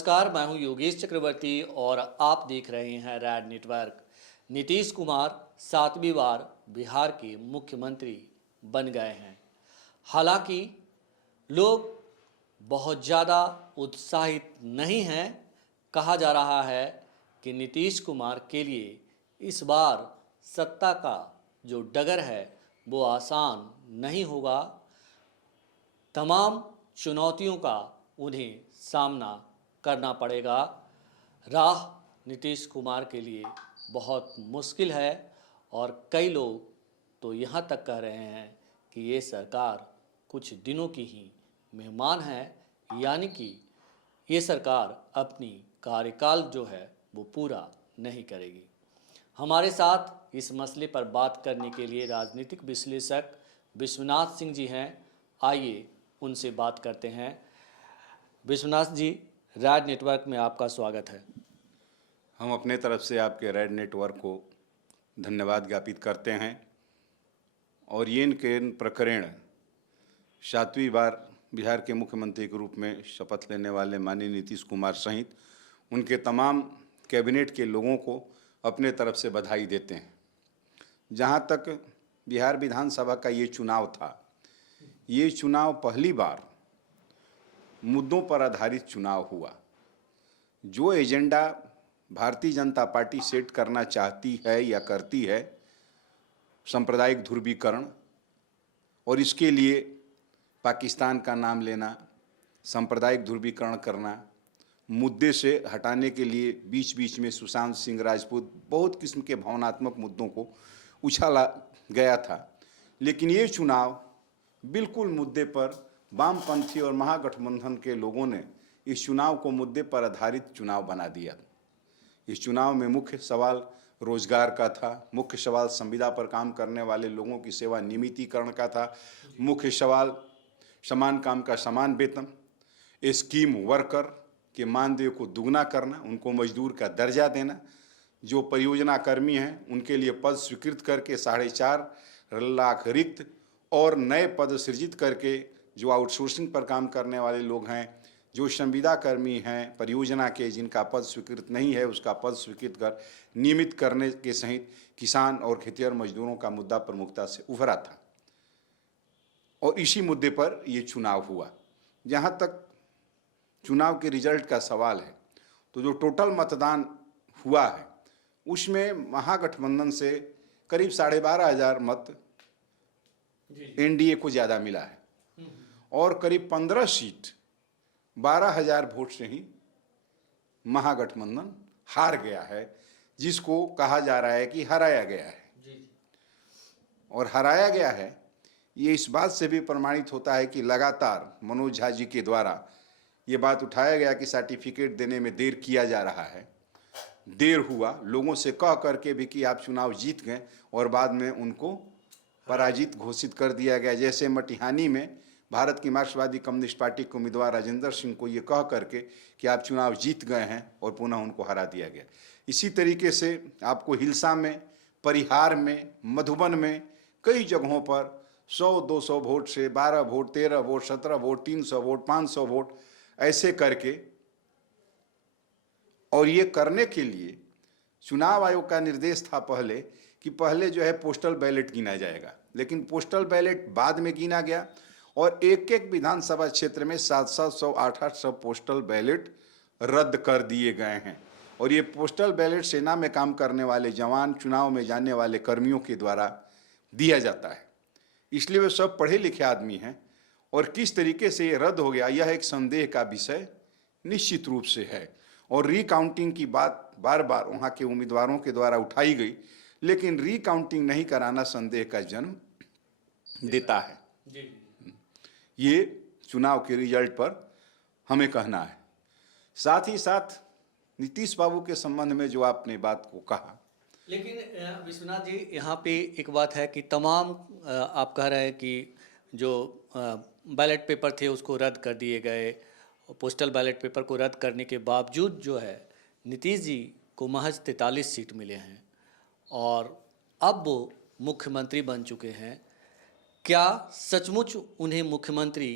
नमस्कार, मैं हूं योगेश चक्रवर्ती और आप देख रहे हैं रैड नेटवर्क। नीतीश कुमार 7वीं बार बिहार के मुख्यमंत्री बन गए हैं। हालांकि लोग बहुत ज़्यादा उत्साहित नहीं हैं। कहा जा रहा है कि नीतीश कुमार के लिए इस बार सत्ता का जो डगर है वो आसान नहीं होगा। तमाम चुनौतियों का उन्हें सामना करना पड़ेगा। राह नीतीश कुमार के लिए बहुत मुश्किल है और कई लोग तो यहाँ तक कह रहे हैं कि ये सरकार कुछ दिनों की ही मेहमान है, यानी कि ये सरकार अपनी कार्यकाल जो है वो पूरा नहीं करेगी। हमारे साथ इस मसले पर बात करने के लिए राजनीतिक विश्लेषक विश्वनाथ सिंह जी हैं। आइए उनसे बात करते हैं। विश्वनाथ जी, रैड नेटवर्क में आपका स्वागत है। हम अपने तरफ से आपके रेड नेटवर्क को धन्यवाद ज्ञापित करते हैं और ये प्रकरण 7वीं बार बिहार के मुख्यमंत्री के रूप में शपथ लेने वाले माननीय नीतीश कुमार सहित उनके तमाम कैबिनेट के लोगों को अपने तरफ से बधाई देते हैं। जहां तक बिहार विधानसभा का ये चुनाव था, ये चुनाव पहली बार मुद्दों पर आधारित चुनाव हुआ। जो agenda Bharatiya Janata party set करना चाहती है या करती है, सांप्रदायिक ध्रुवीकरण और इसके लिए पाकिस्तान का नाम लेना, सांप्रदायिक ध्रुवीकरण करना, मुद्दे से हटाने के लिए बीच बीच में सुशांत सिंह राजपूत, बहुत किस्म के भावनात्मक मुद्दों को उछाला गया था। लेकिन ये चुनाव बिल्कुल मुद्दे पर वामपंथी और महागठबंधन के लोगों ने इस चुनाव को मुद्दे पर आधारित चुनाव बना दिया। इस चुनाव में मुख्य सवाल रोजगार का था, मुख्य सवाल संविदा पर काम करने वाले लोगों की सेवा नियमितीकरण का था, मुख्य सवाल समान काम का समान वेतन, स्कीम वर्कर के मानदेय को दुगना करना, उनको मजदूर का दर्जा देना, जो परियोजना कर्मी हैं उनके लिए पद स्वीकृत करके 4.5 लाख रिक्त और नए पद सृजित करके जो आउटसोर्सिंग पर काम करने वाले लोग हैं, जो संविदा कर्मी हैं परियोजना के, जिनका पद स्वीकृत नहीं है उसका पद स्वीकृत कर नियमित करने के सहित किसान और खेतिहर मजदूरों का मुद्दा प्रमुखता से उभरा था और इसी मुद्दे पर ये चुनाव हुआ। जहाँ तक चुनाव के रिजल्ट का सवाल है, तो जो टोटल मतदान हुआ है उसमें महागठबंधन से करीब 12,500 मत एनडीए को ज़्यादा मिला है और करीब 15 सीट 12,000 वोट से ही महागठबंधन हार गया है, जिसको कहा जा रहा है कि हराया गया है। और हराया गया है ये इस बात से भी प्रमाणित होता है कि लगातार मनोज झा जी के द्वारा ये बात उठाया गया कि सर्टिफिकेट देने में देर किया जा रहा है। देर हुआ, लोगों से कह करके भी कि आप चुनाव जीत गए और बाद में उनको पराजित घोषित कर दिया गया। जैसे मटिहानी में भारत की मार्क्सवादी कम्युनिस्ट पार्टी के उम्मीदवार राजेंद्र सिंह को ये कह करके कि आप चुनाव जीत गए हैं और पुनः उनको हरा दिया गया। इसी तरीके से आपको हिलसा में, परिहार में, मधुबन में कई जगहों पर 100-200 वोट से 12 vote, 13 vote, 17 vote, 300 vote, 500 vote ऐसे करके, और ये करने के लिए चुनाव आयोग का निर्देश था पहले कि पहले जो है पोस्टल बैलेट गिना जाएगा, लेकिन पोस्टल बैलेट बाद में गिना गया और एक एक विधानसभा क्षेत्र में 700, 800 पोस्टल बैलेट रद्द कर दिए गए हैं। और ये पोस्टल बैलेट सेना में काम करने वाले जवान, चुनाव में जाने वाले कर्मियों के द्वारा दिया जाता है, इसलिए वे सब पढ़े लिखे आदमी हैं। और किस तरीके से ये रद्द हो गया, यह एक संदेह का विषय निश्चित रूप से है। और रिकाउंटिंग की बात बार बार वहाँ के उम्मीदवारों के द्वारा उठाई गई, लेकिन रिकाउंटिंग नहीं कराना संदेह का जन्म देता है। ये चुनाव के रिजल्ट पर हमें कहना है। साथ ही साथ नीतीश बाबू के संबंध में जो आपने बात को कहा, लेकिन विश्वनाथ जी, यहाँ पे एक बात है कि तमाम आप कह रहे हैं कि जो बैलेट पेपर थे उसको रद्द कर दिए गए। पोस्टल बैलेट पेपर को रद्द करने के बावजूद जो है नीतीश जी को महज 43 सीट मिले हैं और अब वो मुख्यमंत्री बन चुके हैं। क्या सचमुच उन्हें मुख्यमंत्री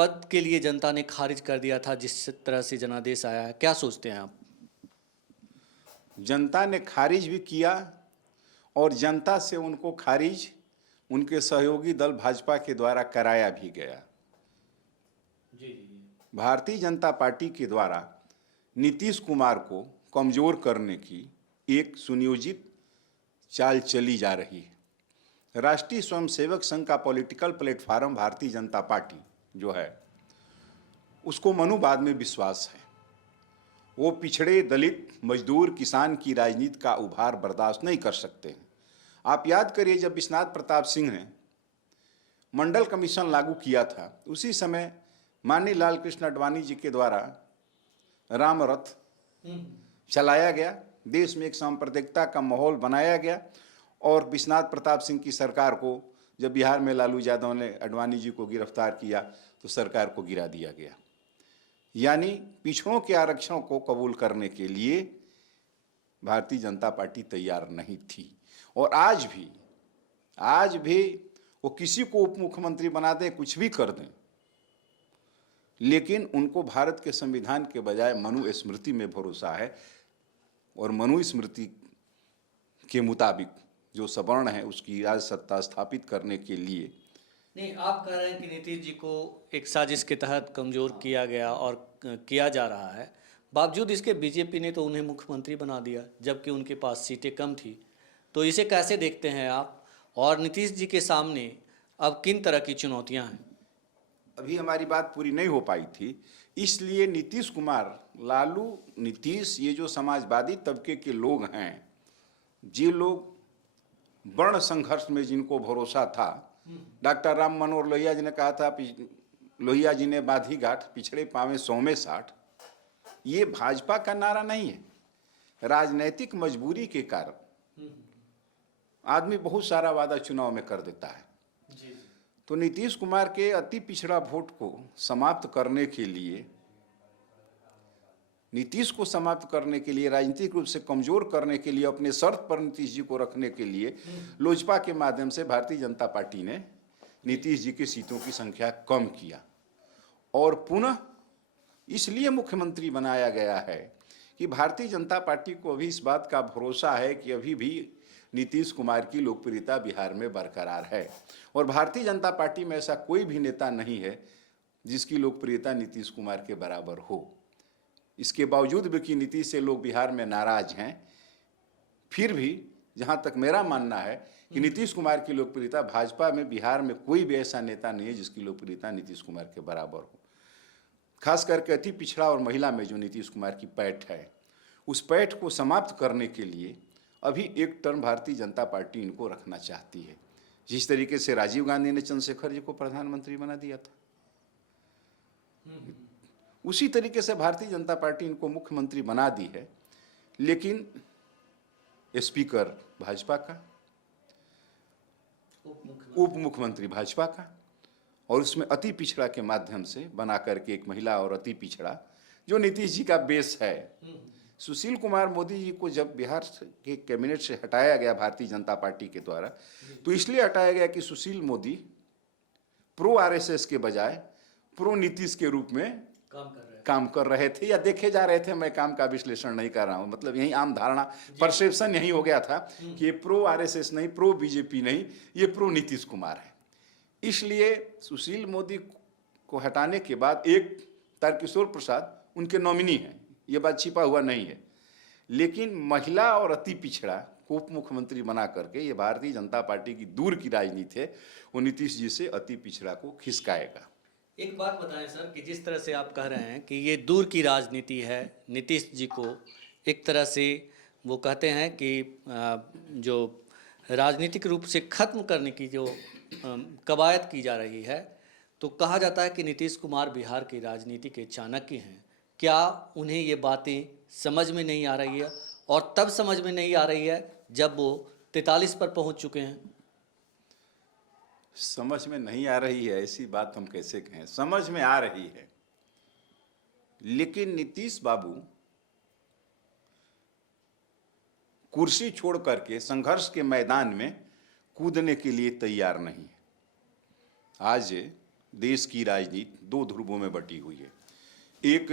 पद के लिए जनता ने खारिज कर दिया था जिस तरह से जनादेश आया है, क्या सोचते हैं आप? जनता ने खारिज भी किया और जनता से उनको खारिज उनके सहयोगी दल भाजपा के द्वारा कराया भी गया। भारतीय जनता पार्टी के द्वारा नीतीश कुमार को कमजोर करने की एक सुनियोजित चाल चली जा रही है। राष्ट्रीय स्वयंसेवक संघ का political platform Bharatiya Janata party जो है उसको मनुवाद में विश्वास है। वो पिछड़े, दलित, मजदूर, किसान की राजनीति का उभार बर्दाश्त नहीं कर सकते हैं। आप याद करिए, जब विश्वनाथ प्रताप सिंह ने मंडल कमीशन लागू किया था, उसी समय माननीय लाल कृष्ण आडवाणी जी के द्वारा राम रथ चलाया गया, देश में एक सांप्रदायिकता का माहौल बनाया गया और विश्वनाथ प्रताप सिंह की सरकार को जब बिहार में लालू यादव ने आडवाणी जी को गिरफ्तार किया तो सरकार को गिरा दिया गया। यानी पिछड़ों के आरक्षण को कबूल करने के लिए भारतीय जनता पार्टी तैयार नहीं थी। और आज भी वो किसी को उप मुख्यमंत्री बना दें, कुछ भी कर दें, लेकिन उनको भारत के संविधान के बजाय मनुस्मृति में भरोसा है और मनुस्मृति के मुताबिक जो सवर्ण है उसकी राज सत्ता स्थापित करने के लिए। नहीं, आप कह रहे हैं कि नीतीश जी को एक साजिश के तहत कमज़ोर किया गया और किया जा रहा है, बावजूद इसके बीजेपी ने तो उन्हें मुख्यमंत्री बना दिया जबकि उनके पास सीटें कम थी। तो इसे कैसे देखते हैं आप? और नीतीश जी के सामने अब किन तरह की चुनौतियां हैं? अभी हमारी बात पूरी नहीं हो पाई थी, इसलिए नीतीश कुमार, लालू, नीतीश, ये जो समाजवादी तबके के लोग हैं, जे लोग वर्ण संघर्ष में जिनको भरोसा था, डॉक्टर राम मनोहर लोहिया जी ने कहा था, लोहिया जी ने बाधी घाट पिछड़े पावे 100 में 60, ये भाजपा का नारा नहीं है। राजनैतिक मजबूरी के कारण आदमी बहुत सारा वादा चुनाव में कर देता है। तो नीतीश कुमार के अति पिछड़ा वोट को समाप्त करने के लिए, नीतीश को समाप्त करने के लिए, राजनीतिक रूप से कमजोर करने के लिए, अपने शर्त पर नीतीश जी को रखने के लिए लोजपा के माध्यम से भारतीय जनता पार्टी ने नीतीश जी की सीटों की संख्या कम किया और पुनः इसलिए मुख्यमंत्री बनाया गया है कि भारतीय जनता पार्टी को अभी इस बात का भरोसा है कि अभी भी नीतीश कुमार की लोकप्रियता बिहार में बरकरार है और भारतीय जनता पार्टी में ऐसा कोई भी नेता नहीं है जिसकी लोकप्रियता नीतीश कुमार के बराबर हो। इसके बावजूद भी कि नीतीश से लोग बिहार में नाराज हैं, फिर भी जहाँ तक मेरा मानना है कि नीतीश कुमार की लोकप्रियता भाजपा में, बिहार में कोई भी ऐसा नेता नहीं है जिसकी लोकप्रियता नीतीश कुमार के बराबर हो। खास करके अति पिछड़ा और महिला में जो नीतीश कुमार की पैठ है, उस पैठ को समाप्त करने के लिए अभी एक टर्म भारतीय जनता पार्टी इनको रखना चाहती है। जिस तरीके से राजीव गांधी ने चंद्रशेखर जी को प्रधानमंत्री बना दिया था, उसी तरीके से भारतीय जनता पार्टी इनको मुख्यमंत्री बना दी है, लेकिन स्पीकर भाजपा का, उप मुख्यमंत्री भाजपा का, और उसमें अति पिछड़ा के माध्यम से बना करके एक महिला और अति पिछड़ा जो नीतीश जी का बेस है। सुशील कुमार मोदी जी को जब बिहार के कैबिनेट से हटाया गया भारतीय जनता पार्टी के द्वारा, तो इसलिए हटाया गया कि सुशील मोदी प्रो आरएसएस के बजाय प्रो नीतीश के रूप में काम कर रहे थे या देखे जा रहे थे। मैं काम का विश्लेषण नहीं कर रहा हूं, मतलब यही आम धारणा, परसेप्शन यही हो गया था कि ये प्रो आरएसएस नहीं, प्रो बीजेपी नहीं, ये प्रो नीतीश कुमार है। इसलिए सुशील मोदी को हटाने के बाद एक तारकिशोर प्रसाद उनके नॉमिनी हैं, ये बात छिपा हुआ नहीं है, लेकिन महिला और अति पिछड़ा को उप मुख्यमंत्री बना करके ये भारतीय जनता पार्टी की दूर की राजनीति है, वो नीतीश जी से अति पिछड़ा को खिसकाएगा। एक बात बताएं सर कि जिस तरह से आप कह रहे हैं कि ये दूर की राजनीति है, नीतीश जी को एक तरह से वो कहते हैं कि जो राजनीतिक रूप से खत्म करने की जो कवायद की जा रही है, तो कहा जाता है कि नीतीश कुमार बिहार की राजनीति के चाणक्य हैं। क्या उन्हें ये बातें समझ में नहीं आ रही है? और तब समझ में नहीं आ रही है जब वो 43 पर पहुंच चुके हैं। समझ में नहीं आ रही है ऐसी बात हम कैसे कहें, समझ में आ रही है, लेकिन नीतीश बाबू कुर्सी छोड़ करके संघर्ष के मैदान में कूदने के लिए तैयार नहीं है। आज देश की राजनीति दो ध्रुवों में बटी हुई है। एक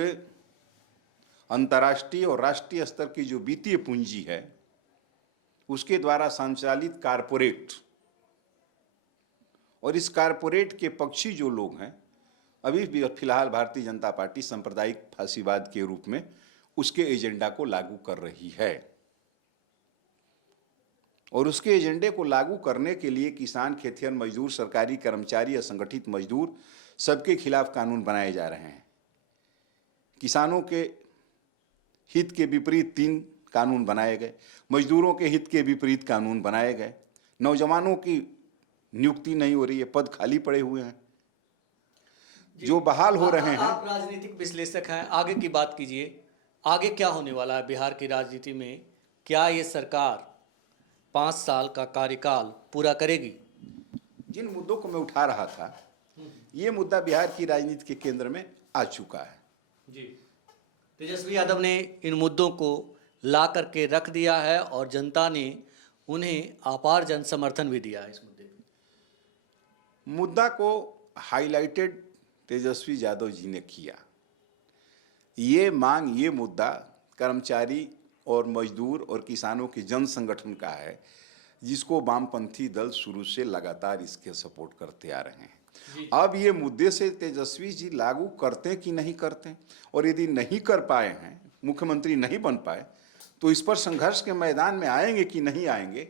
अंतर्राष्ट्रीय और राष्ट्रीय स्तर की जो वित्तीय पूंजी है उसके द्वारा संचालित कारपोरेट, और इस कारपोरेट के पक्षी जो लोग हैं, अभी भी फिलहाल भारतीय जनता पार्टी सांप्रदायिक फासीवाद के रूप में उसके एजेंडा को लागू कर रही है। और उसके एजेंडे को लागू करने के लिए किसान, खेतिहर मजदूर, सरकारी कर्मचारी, असंगठित मजदूर सबके खिलाफ कानून बनाए जा रहे हैं। किसानों के हित के विपरीत 3 कानून बनाए गए, मजदूरों के हित के विपरीत कानून बनाए गए, नौजवानों की नियुक्ति नहीं हो रही है, पद खाली पड़े हुए हैं जो बहाल हो रहे हैं। आप राजनीतिक विश्लेषक हैं, आगे की बात कीजिए। आगे क्या होने वाला है बिहार की राजनीति में? क्या ये सरकार 5 साल का कार्यकाल पूरा करेगी? जिन मुद्दों को मैं उठा रहा था, ये मुद्दा बिहार की राजनीति के केंद्र में आ चुका है। जी, तेजस्वी यादव ने इन मुद्दों को ला करके रख दिया है और जनता ने उन्हें अपार जन समर्थन भी दिया है इस मुद्दे पे। मुद्दा को हाईलाइटेड तेजस्वी यादव जी ने किया। ये मांग, ये मुद्दा कर्मचारी और मजदूर और किसानों के जन संगठन का है, जिसको वामपंथी दल शुरू से लगातार इसके सपोर्ट करते आ रहे हैं। अब ये मुद्दे से तेजस्वी जी लागू करते कि नहीं करते, और यदि नहीं कर पाए हैं, मुख्यमंत्री नहीं बन पाए, तो इस पर संघर्ष के मैदान में आएंगे कि नहीं आएंगे,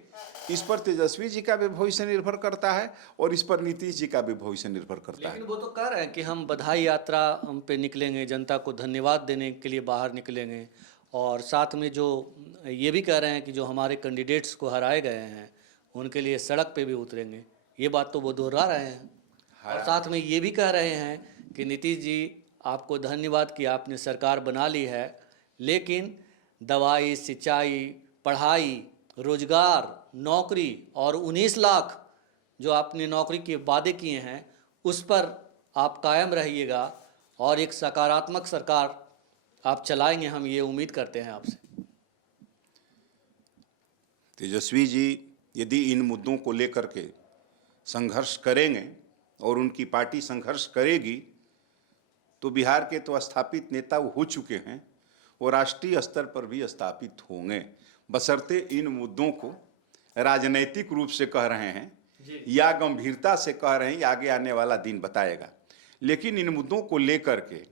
इस पर तेजस्वी जी का भी भविष्य निर्भर करता है और इस पर नीतीश जी का भी भविष्य निर्भर करता है। लेकिन वो तो कह रहे हैं कि हम बधाई यात्रा हम पे निकलेंगे, जनता को धन्यवाद देने के लिए बाहर निकलेंगे, और साथ में जो ये भी कह रहे हैं कि जो हमारे कैंडिडेट्स को हराए गए हैं उनके लिए सड़क पे भी उतरेंगे। ये बात तो वो दोहरा रहे हैं, और साथ में ये भी कह रहे हैं कि नीतीश जी आपको धन्यवाद कि आपने सरकार बना ली है, लेकिन दवाई, सिंचाई, पढ़ाई, रोजगार, नौकरी और 19 लाख जो आपने नौकरी के वादे किए हैं उस पर आप कायम रहिएगा और एक सकारात्मक सरकार आप चलाएंगे, हम ये उम्मीद करते हैं आपसे। तेजस्वी जी यदि इन मुद्दों को लेकर के संघर्ष करेंगे और उनकी पार्टी संघर्ष करेगी, तो बिहार के तो स्थापित नेता हो चुके हैं, वो राष्ट्रीय स्तर पर भी स्थापित होंगे, बशर्ते इन मुद्दों को राजनैतिक रूप से कह रहे हैं या गंभीरता से कह रहे हैं, आगे आने वाला दिन बताएगा। लेकिन इन मुद्दों को लेकर के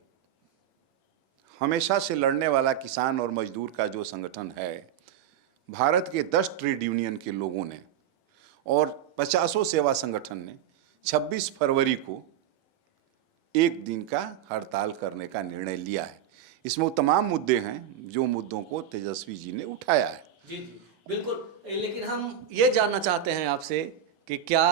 हमेशा से लड़ने वाला किसान और मजदूर का जो संगठन है, भारत के 10 ट्रेड यूनियन के लोगों ने और 50 सेवा संगठन ने 26 फरवरी को एक दिन का हड़ताल करने का निर्णय लिया है। इसमें वो तमाम मुद्दे हैं जो मुद्दों को तेजस्वी जी ने उठाया है। जी जी बिल्कुल, लेकिन हम ये जानना चाहते हैं आपसे कि क्या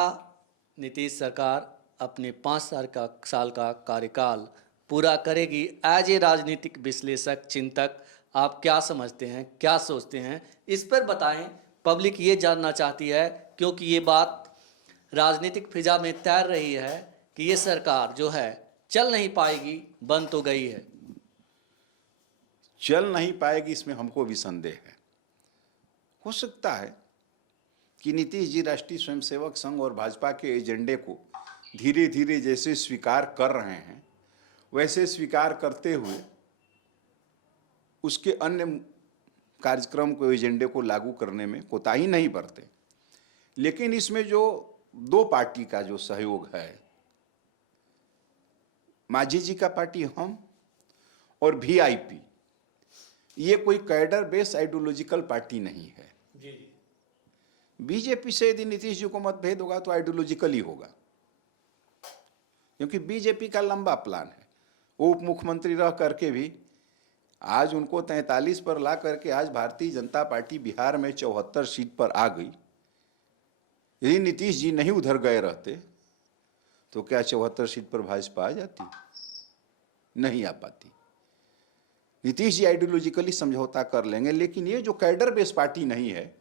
नीतीश सरकार अपने 5 साल का कार्यकाल पूरा करेगी? एज ए राजनीतिक विश्लेषक, चिंतक, आप क्या समझते हैं, क्या सोचते हैं, इस पर बताएं। पब्लिक ये जानना चाहती है, क्योंकि ये बात राजनीतिक फिजा में तैर रही है कि ये सरकार जो है चल नहीं पाएगी, बन तो गई है। चल नहीं पाएगी, इसमें हमको भी संदेह है। हो सकता है कि नीतीश जी राष्ट्रीय स्वयंसेवक संघ और भाजपा के एजेंडे को धीरे धीरे जैसे स्वीकार कर रहे हैं, वैसे स्वीकार करते हुए उसके अन्य कार्यक्रम को, एजेंडे को लागू करने में कोताही नहीं बरते। लेकिन इसमें जो 2 पार्टी का जो सहयोग है, मांझी जी का पार्टी हम और वीआईपी, ये कोई कैडर बेस आइडियोलॉजिकल पार्टी नहीं है। बीजेपी से यदि नीतीश जी को मतभेद होगा तो आइडियोलॉजिकल ही होगा, क्योंकि बीजेपी का लंबा प्लान है। वो उप मुख्यमंत्री रह करके भी आज उनको 43 पर ला करके आज भारतीय जनता पार्टी बिहार में 74 सीट पर आ गई। यदि नीतीश जी नहीं उधर गए रहते तो क्या 74 सीट पर भाजपा आ जाती? नहीं आ पाती। नीतीश जी आइडियोलॉजिकली समझौता कर लेंगे, लेकिन ये जो कैडर बेस पार्टी नहीं है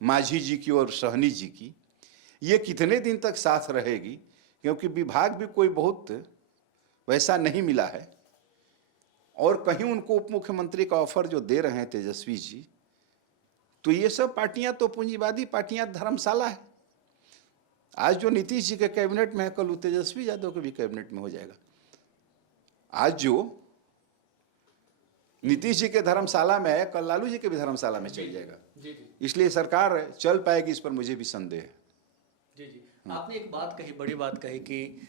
मांझी जी की और सहनी जी की, ये कितने दिन तक साथ रहेगी? क्योंकि विभाग भी कोई बहुत वैसा नहीं मिला है, और कहीं उनको उप मुख्यमंत्री का ऑफर जो दे रहे हैं तेजस्वी जी, तो ये सब पार्टियां तो पूंजीवादी पार्टियां, धर्मशाला है। आज जो नीतीश जी के कैबिनेट में है, कल वो तेजस्वी यादव के भी कैबिनेट में हो जाएगा। आज जो नीतीश जी के धर्मशाला में है, कल लालू जी के भी धर्मशाला में चल जाएगा। जी जी इसलिए सरकार चल पाएगी, इस पर मुझे भी संदेह है। जी जी आपने एक बात कही, बड़ी बात कही कि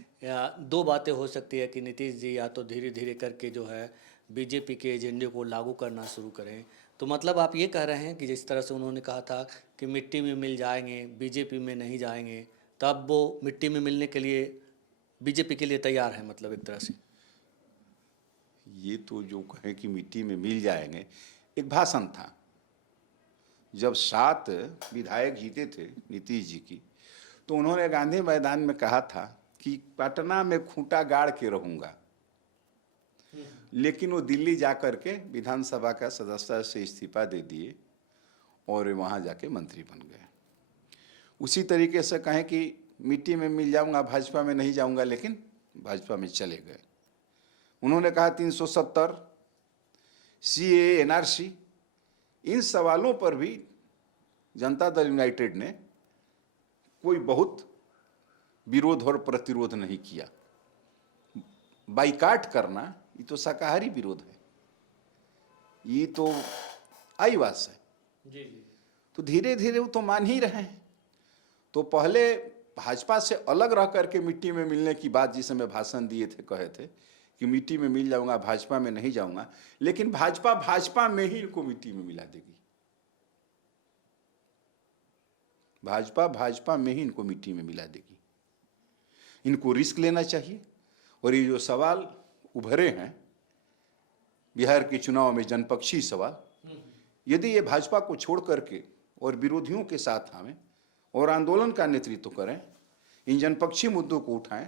दो बातें हो सकती है कि नीतीश जी या तो धीरे धीरे करके जो है बीजेपी के एजेंडे को लागू करना शुरू करें। तो मतलब आप ये कह रहे हैं कि जिस तरह से उन्होंने कहा था कि मिट्टी में मिल जाएंगे, बीजेपी में नहीं जाएंगे, तब वो मिट्टी में मिलने के लिए बीजेपी के लिए तैयार है, मतलब एक तरह से। ये तो जो कहें कि मिट्टी में मिल जाएंगे, एक भाषण था। जब 7 विधायक जीते थे नीतीश जी की, तो उन्होंने गांधी मैदान में कहा था कि पटना में खूंटा गाड़ के रहूंगा। लेकिन वो दिल्ली जा कर के विधानसभा का सदस्यता से इस्तीफा दे दिए और वहाँ जाके मंत्री बन गए। उसी तरीके से कहें कि मिट्टी में मिल जाऊंगा, भाजपा में नहीं जाऊंगा, लेकिन भाजपा में चले गए। उन्होंने कहा 370, सीएए, एनआरसी, इन सवालों पर भी जनता दल यूनाइटेड ने कोई बहुत विरोध और प्रतिरोध नहीं किया। बाइकाट करना ये तो शाकाहारी विरोध है, ये तो आईवास है। जी जी तो धीरे धीरे वो तो मान ही रहे हैं। तो पहले भाजपा से अलग रह करके मिट्टी में मिलने की बात जिस समय भाषण दिए थे, कहे थे कि मिट्टी में मिल जाऊंगा, भाजपा में नहीं जाऊंगा, लेकिन भाजपा में ही इनको मिट्टी में मिला देगी। भाजपा में ही इनको मिट्टी में मिला देगी। इनको रिस्क लेना चाहिए। और ये जो सवाल उभरे हैं बिहार के चुनाव में, जनपक्षी सवाल, यदि ये भाजपा को छोड़ करके और विरोधियों के साथ आवें और आंदोलन का नेतृत्व करें, इन जनपक्षी मुद्दों को उठाएं,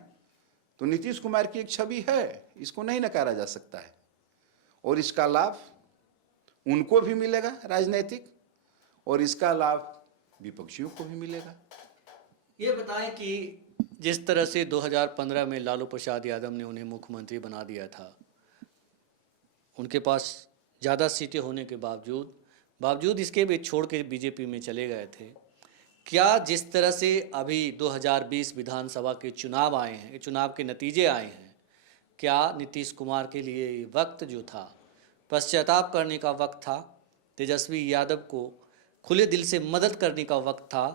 तो नीतीश कुमार की एक छवि है, इसको नहीं नकारा जा सकता है। और इसका लाभ उनको भी मिलेगा राजनीतिक, और इसका लाभ विपक्षियों को भी मिलेगा। ये बताएं कि जिस तरह से 2015 में लालू प्रसाद यादव ने उन्हें मुख्यमंत्री बना दिया था, उनके पास ज़्यादा सीटें होने के बावजूद इसके भी छोड़ के बीजेपी में चले गए थे। क्या जिस तरह से अभी 2020 विधानसभा के चुनाव आए हैं, चुनाव के नतीजे आए हैं, क्या नीतीश कुमार के लिए ये वक्त जो था पश्चाताप करने का वक्त था, तेजस्वी यादव को खुले दिल से मदद करने का वक्त था,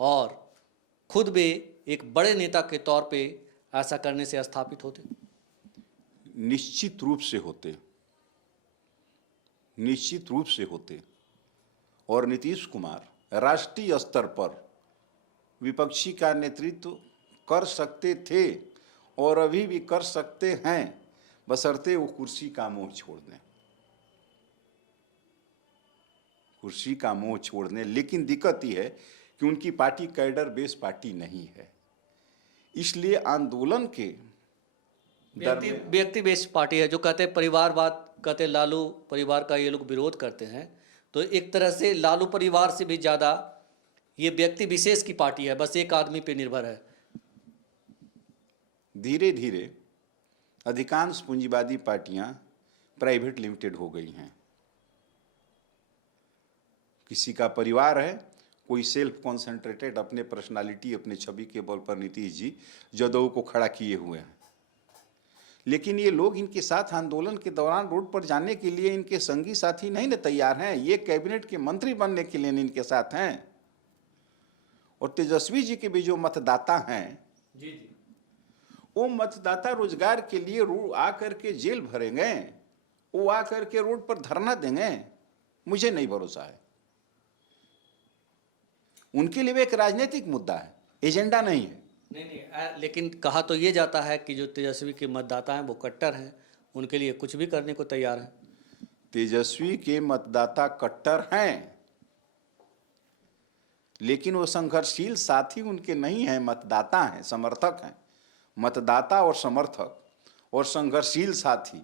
और खुद भी एक बड़े नेता के तौर पे ऐसा करने से स्थापित होते? निश्चित रूप से होते, निश्चित रूप से होते। और नीतीश कुमार राष्ट्रीय स्तर पर विपक्षी का नेतृत्व कर सकते थे और अभी भी कर सकते हैं, बशर्ते वो कुर्सी का मोह छोड़ दें, कुर्सी का मोह छोड़ दें। लेकिन दिक्कत ये है कि उनकी पार्टी कैडर बेस पार्टी नहीं है, इसलिए आंदोलन के व्यक्ति बेस्ड पार्टी है। जो कहते हैं परिवारवाद, कहते हैं लालू परिवार का ये लोग विरोध करते हैं, तो एक तरह से लालू परिवार से भी ज़्यादा ये व्यक्ति विशेष की पार्टी है, बस एक आदमी पे निर्भर है। धीरे धीरे अधिकांश पूंजीवादी पार्टियां प्राइवेट लिमिटेड हो गई हैं। किसी का परिवार है, कोई सेल्फ कॉन्सेंट्रेटेड अपने पर्सनालिटी, अपने छवि के बल पर नीतीश जी जदयू को खड़ा किए हुए हैं। लेकिन ये लोग इनके साथ आंदोलन के दौरान रोड पर जाने के लिए इनके संगी साथी नहीं न तैयार हैं, ये कैबिनेट के मंत्री बनने के लिए इनके साथ हैं। और तेजस्वी जी के भी जो मतदाता हैं, जी जी, वो मतदाता रोजगार के लिए आकर के जेल भरेंगे, वो आकर के रोड पर धरना देंगे, मुझे नहीं भरोसा है। उनके लिए एक राजनीतिक मुद्दा है, एजेंडा नहीं है। नहीं, लेकिन कहा तो ये जाता है कि जो तेजस्वी के मतदाता हैं वो कट्टर हैं, उनके लिए कुछ भी करने को तैयार हैं। तेजस्वी के मतदाता कट्टर हैं, लेकिन वो संघर्षशील साथी उनके नहीं हैं, मतदाता हैं, समर्थक हैं। मतदाता और समर्थक और संघर्षशील साथी,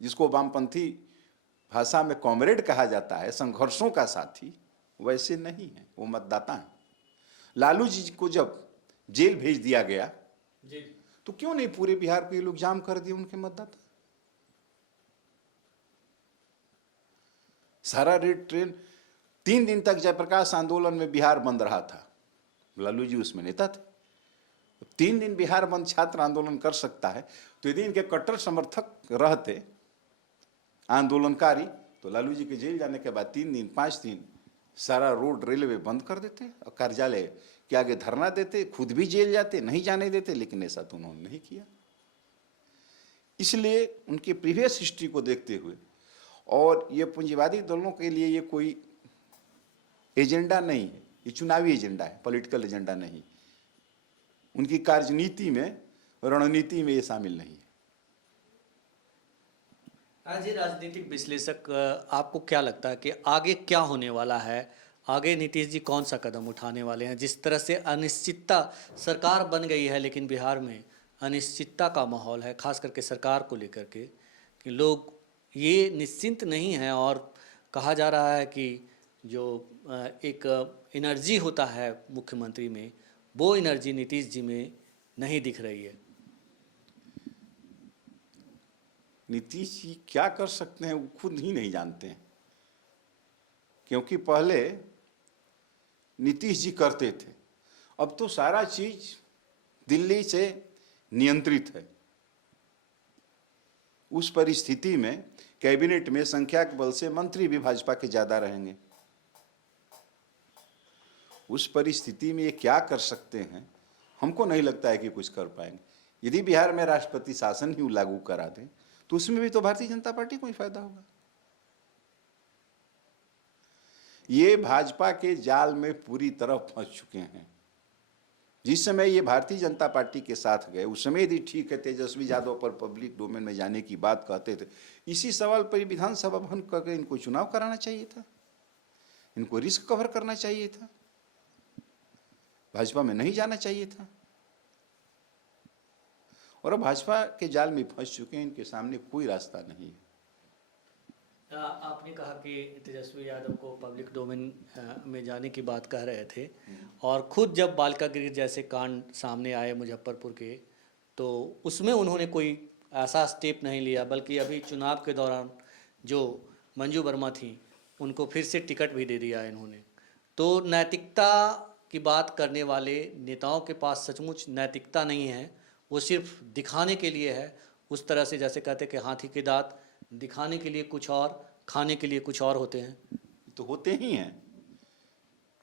जिसको वामपंथी भाषा में कॉमरेड कहा जाता है, संघर्षों का साथी, वैसे नहीं है, वो मतदाता हैं। लालू जी को जब जेल भेज दिया गया जी, तो क्यों नहीं पूरे बिहार को ये लोग जाम कर दिए उनके मतदाता? सारा रेड ट्रेन 3 दिन तक जयप्रकाश आंदोलन में बिहार बंद रहा था, लालू जी उसमें नेता थे। 3 दिन बिहार बंद छात्र आंदोलन कर सकता है, तो यदि इनके कट्टर समर्थक रहते आंदोलनकारी, तो लालू जी के जेल जाने के बाद 3 दिन 5 दिन सारा रोड रेलवे बंद कर देते और कार्यालय के आगे धरना देते, खुद भी जेल जाते, नहीं जाने देते, लेकिन ऐसा तो उन्होंने नहीं किया। इसलिए उनके प्रीवियस हिस्ट्री को देखते हुए, और ये पूंजीवादी दलों के लिए ये कोई एजेंडा नहीं है, ये चुनावी एजेंडा है, पॉलिटिकल एजेंडा नहीं। उनकी कार्यनीति में, रणनीति में ये शामिल नहीं है। आज राजनीतिक विश्लेषक, आपको क्या लगता है कि आगे क्या होने वाला है? आगे नीतीश जी कौन सा कदम उठाने वाले हैं? जिस तरह से अनिश्चितता, सरकार बन गई है लेकिन बिहार में अनिश्चितता का माहौल है, खास करके सरकार को लेकर के, कि लोग ये निश्चिंत नहीं हैं और कहा जा रहा है कि जो एक एनर्जी होता है मुख्यमंत्री में, वो एनर्जी नीतीश जी में नहीं दिख रही है। नीतीश जी क्या कर सकते हैं वो खुद ही नहीं जानते हैं, क्योंकि पहले नीतीश जी करते थे, अब तो सारा चीज दिल्ली से नियंत्रित है। उस परिस्थिति में कैबिनेट में संख्या के बल से मंत्री भी भाजपा के ज्यादा रहेंगे। उस परिस्थिति में ये क्या कर सकते हैं, हमको नहीं लगता है कि कुछ कर पाएंगे। यदि बिहार में राष्ट्रपति शासन ही लागू करा दें तो उसमें भी तो भारतीय जनता पार्टी को ही फायदा होगा। ये भाजपा के जाल में पूरी तरह फंस चुके हैं। जिस समय ये भारतीय जनता पार्टी के साथ गए, उस समय यदि ठीक है तेजस्वी यादव पर पब्लिक डोमेन में जाने की बात कहते थे, इसी सवाल पर विधानसभा भंग करके इनको चुनाव कराना चाहिए था, इनको रिस्क कवर करना चाहिए था, भाजपा में नहीं जाना चाहिए था। और अब भाजपा के जाल में फंस चुके हैं, इनके सामने कोई रास्ता नहीं है। आपने कहा कि तेजस्वी यादव को पब्लिक डोमेन में जाने की बात कह रहे थे, और खुद जब बालिका गृह जैसे कांड सामने आए मुजफ्फरपुर के, तो उसमें उन्होंने कोई ऐसा स्टेप नहीं लिया, बल्कि अभी चुनाव के दौरान जो मंजू वर्मा थी उनको फिर से टिकट भी दे दिया इन्होंने। तो नैतिकता की बात करने वाले नेताओं के पास सचमुच नैतिकता नहीं है, वो सिर्फ दिखाने के लिए है। उस तरह से जैसे कहते कि हाथी के दांत दिखाने के लिए कुछ और, खाने के लिए कुछ और होते हैं। तो होते ही हैं।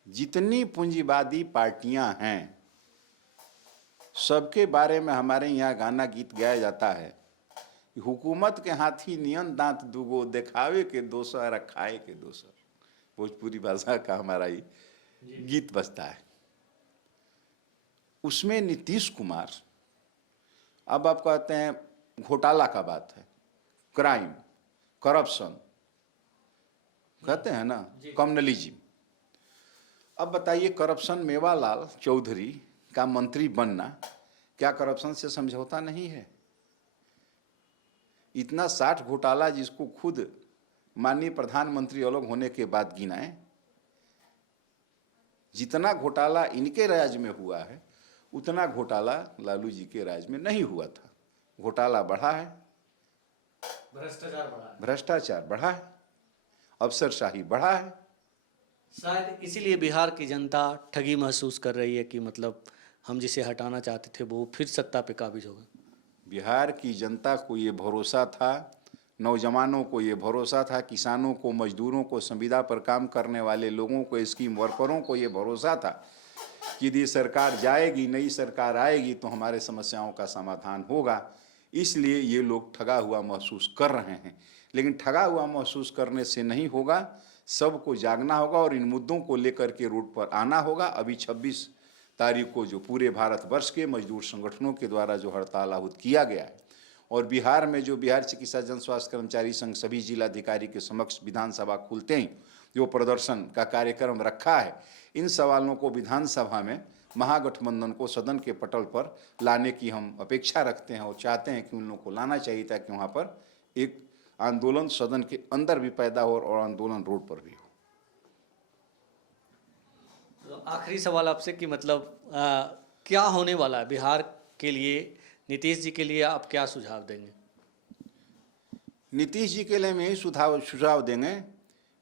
जितनी पूंजीवादी पार्टियां हैं सबके बारे में हमारे यहाँ गाना गीत गाया जाता है कि हुकूमत के हाथी नियन दांत दुगो, दिखावे के दोसर खाए के दोसर। भोजपुरी भाषा का हमारा ही गीत बजता है। उसमें नीतीश कुमार, अब आप कहते हैं घोटाला का बात है, क्राइम, करप्शन कहते हैं ना, कम्युनलिज्म। अब बताइए, करप्शन मेवालाल चौधरी का मंत्री बनना क्या करप्शन से समझौता नहीं है? इतना 60 घोटाला जिसको खुद माननीय प्रधानमंत्री अलग होने के बाद गिनाए, जितना घोटाला इनके राज्य में हुआ है उतना घोटाला लालू जी के राज्य में नहीं हुआ था। घोटाला बढ़ा है, भ्रष्टाचार बढ़ा है, अफसरशाही बढ़ा है। शायद इसीलिए बिहार की जनता ठगी महसूस कर रही है कि मतलब हम जिसे हटाना चाहते थे वो फिर सत्ता पे काबिज होगा। बिहार की जनता को ये भरोसा था, नौजवानों को ये भरोसा था, किसानों को, मजदूरों को, संविदा पर काम करने वाले लोगों को, स्कीम वर्करों को ये भरोसा था कि यदि सरकार जाएगी, नई सरकार आएगी तो हमारे समस्याओं का समाधान होगा। इसलिए ये लोग ठगा हुआ महसूस कर रहे हैं। लेकिन ठगा हुआ महसूस करने से नहीं होगा, सबको जागना होगा और इन मुद्दों को लेकर के रोड पर आना होगा। अभी 26 तारीख को जो पूरे भारतवर्ष के मजदूर संगठनों के द्वारा जो हड़ताल आहूत किया गया है, और बिहार में जो बिहार चिकित्सा जन स्वास्थ्य कर्मचारी संघ सभी जिलाधिकारी के समक्ष विधानसभा खुलते ही जो प्रदर्शन का कार्यक्रम रखा है, इन सवालों को विधानसभा में महागठबंधन को सदन के पटल पर लाने की हम अपेक्षा रखते हैं और चाहते हैं कि उन लोगों को लाना चाहिए ताकि वहाँ पर एक आंदोलन सदन के अंदर भी पैदा हो और आंदोलन रोड पर भी हो। तो आखिरी सवाल आपसे कि मतलब क्या होने वाला है बिहार के लिए, नीतीश जी के लिए आप क्या सुझाव देंगे? नीतीश जी के लिए हम यही सुझाव देंगे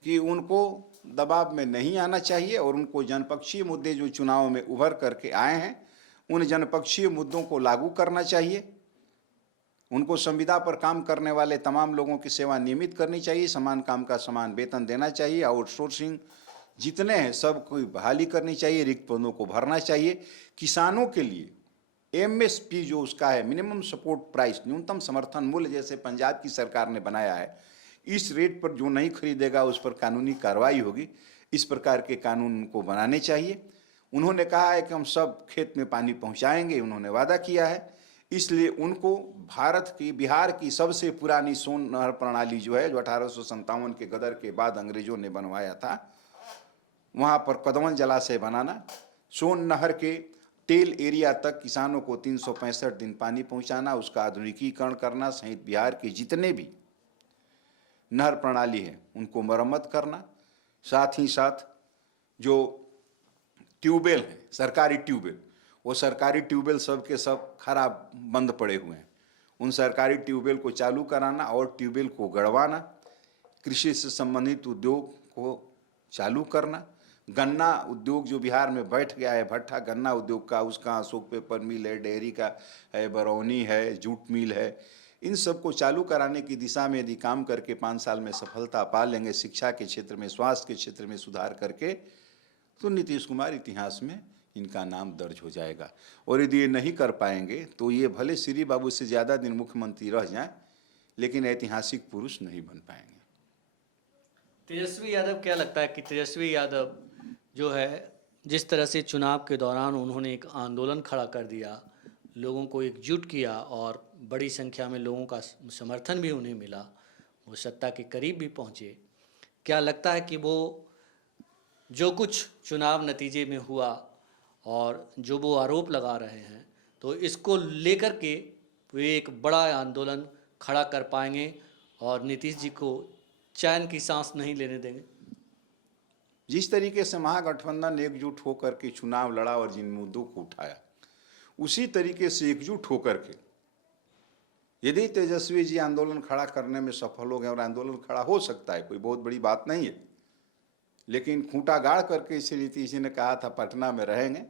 कि उनको दबाव में नहीं आना चाहिए और उनको जनपक्षीय मुद्दे जो चुनाव में उभर करके आए हैं उन जनपक्षीय मुद्दों को लागू करना चाहिए। उनको संविदा पर काम करने वाले तमाम लोगों की सेवा नियमित करनी चाहिए, समान काम का समान वेतन देना चाहिए, आउटसोर्सिंग जितने हैं सब कोई बहाली करनी चाहिए, रिक्त पदों को भरना चाहिए। किसानों के लिए एमएसपी जो उसका है, मिनिमम सपोर्ट प्राइस, न्यूनतम समर्थन मूल्य, जैसे पंजाब की सरकार ने बनाया है, इस रेट पर जो नहीं खरीदेगा उस पर कानूनी कार्रवाई होगी, इस प्रकार के कानून उनको बनाने चाहिए। उन्होंने कहा है कि हम सब खेत में पानी पहुंचाएंगे, उन्होंने वादा किया है, इसलिए उनको भारत की, बिहार की सबसे पुरानी सोन नहर प्रणाली जो है, जो 1857 के गदर के बाद अंग्रेजों ने बनवाया था, वहाँ पर कदमन जलाशय बनाना, सोन नहर के टेल एरिया तक किसानों को 365 दिन पानी पहुँचाना, उसका आधुनिकीकरण करना सहित बिहार के जितने भी नहर प्रणाली है उनको मरम्मत करना, साथ ही साथ जो ट्यूबवेल है, सरकारी ट्यूबवेल, वो सरकारी ट्यूबवेल सब के सब खराब बंद पड़े हुए हैं, उन सरकारी ट्यूबवेल को चालू कराना और ट्यूबवेल को गड़वाना, कृषि से संबंधित उद्योग को चालू करना, गन्ना उद्योग जो बिहार में बैठ गया है, भट्ठा गन्ना उद्योग का, उसका अशोक पेपर मिल है, डेयरी का है, बरौनी है, जूट मिल है, इन सब को चालू कराने की दिशा में यदि काम करके 5 साल में सफलता पा लेंगे, शिक्षा के क्षेत्र में, स्वास्थ्य के क्षेत्र में सुधार करके, तो नीतीश कुमार इतिहास में इनका नाम दर्ज हो जाएगा। और यदि ये नहीं कर पाएंगे तो ये भले श्री बाबू से ज़्यादा दिन मुख्यमंत्री रह जाएं, लेकिन ऐतिहासिक पुरुष नहीं बन पाएंगे। तेजस्वी यादव, क्या लगता है कि तेजस्वी यादव जो है, जिस तरह से चुनाव के दौरान उन्होंने एक आंदोलन खड़ा कर दिया, लोगों को एकजुट किया और बड़ी संख्या में लोगों का समर्थन भी उन्हें मिला, वो सत्ता के करीब भी पहुँचे, क्या लगता है कि वो जो कुछ चुनाव नतीजे में हुआ और जो वो आरोप लगा रहे हैं, तो इसको लेकर के वे एक बड़ा आंदोलन खड़ा कर पाएंगे और नीतीश जी को चैन की सांस नहीं लेने देंगे? जिस तरीके से महागठबंधन एकजुट होकर के चुनाव लड़ा और जिन मुद्दों को उठाया, उसी तरीके से एकजुट होकर के यदि तेजस्वी जी आंदोलन खड़ा करने में सफल हो गए, और आंदोलन खड़ा हो सकता है, कोई बहुत बड़ी बात नहीं है, लेकिन खूंटा गाड़ करके इसे नीतीश जी ने कहा था पटना में रहेंगे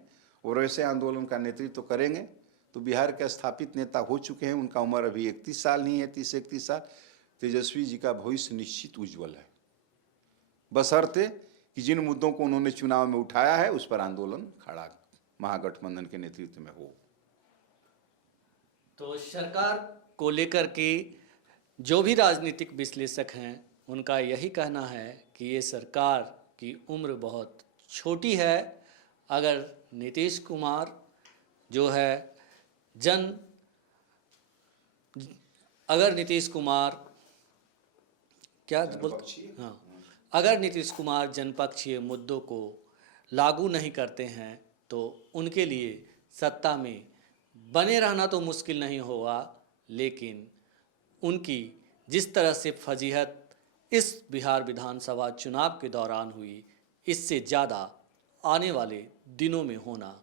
और वैसे आंदोलन का नेतृत्व करेंगे, तो बिहार के स्थापित नेता हो चुके हैं, उनका उम्र अभी 31 साल नहीं है, 30-31 साल। तेजस्वी जी का भविष्य निश्चित उज्ज्वल है, बशर्ते कि जिन मुद्दों को उन्होंने चुनाव में उठाया है उस पर आंदोलन खड़ा महागठबंधन के नेतृत्व में हो। तो सरकार को लेकर के जो भी राजनीतिक विश्लेषक हैं, उनका यही कहना है कि ये सरकार की उम्र बहुत छोटी है। अगर नीतीश कुमार जो है अगर नीतीश कुमार अगर नीतीश कुमार जनपक्षीय मुद्दों को लागू नहीं करते हैं तो उनके लिए सत्ता में बने रहना तो मुश्किल नहीं होगा, लेकिन उनकी जिस तरह से फजीहत इस बिहार विधानसभा चुनाव के दौरान हुई, इससे ज़्यादा आने वाले दिनों में होना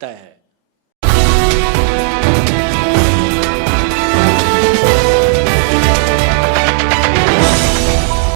तय है।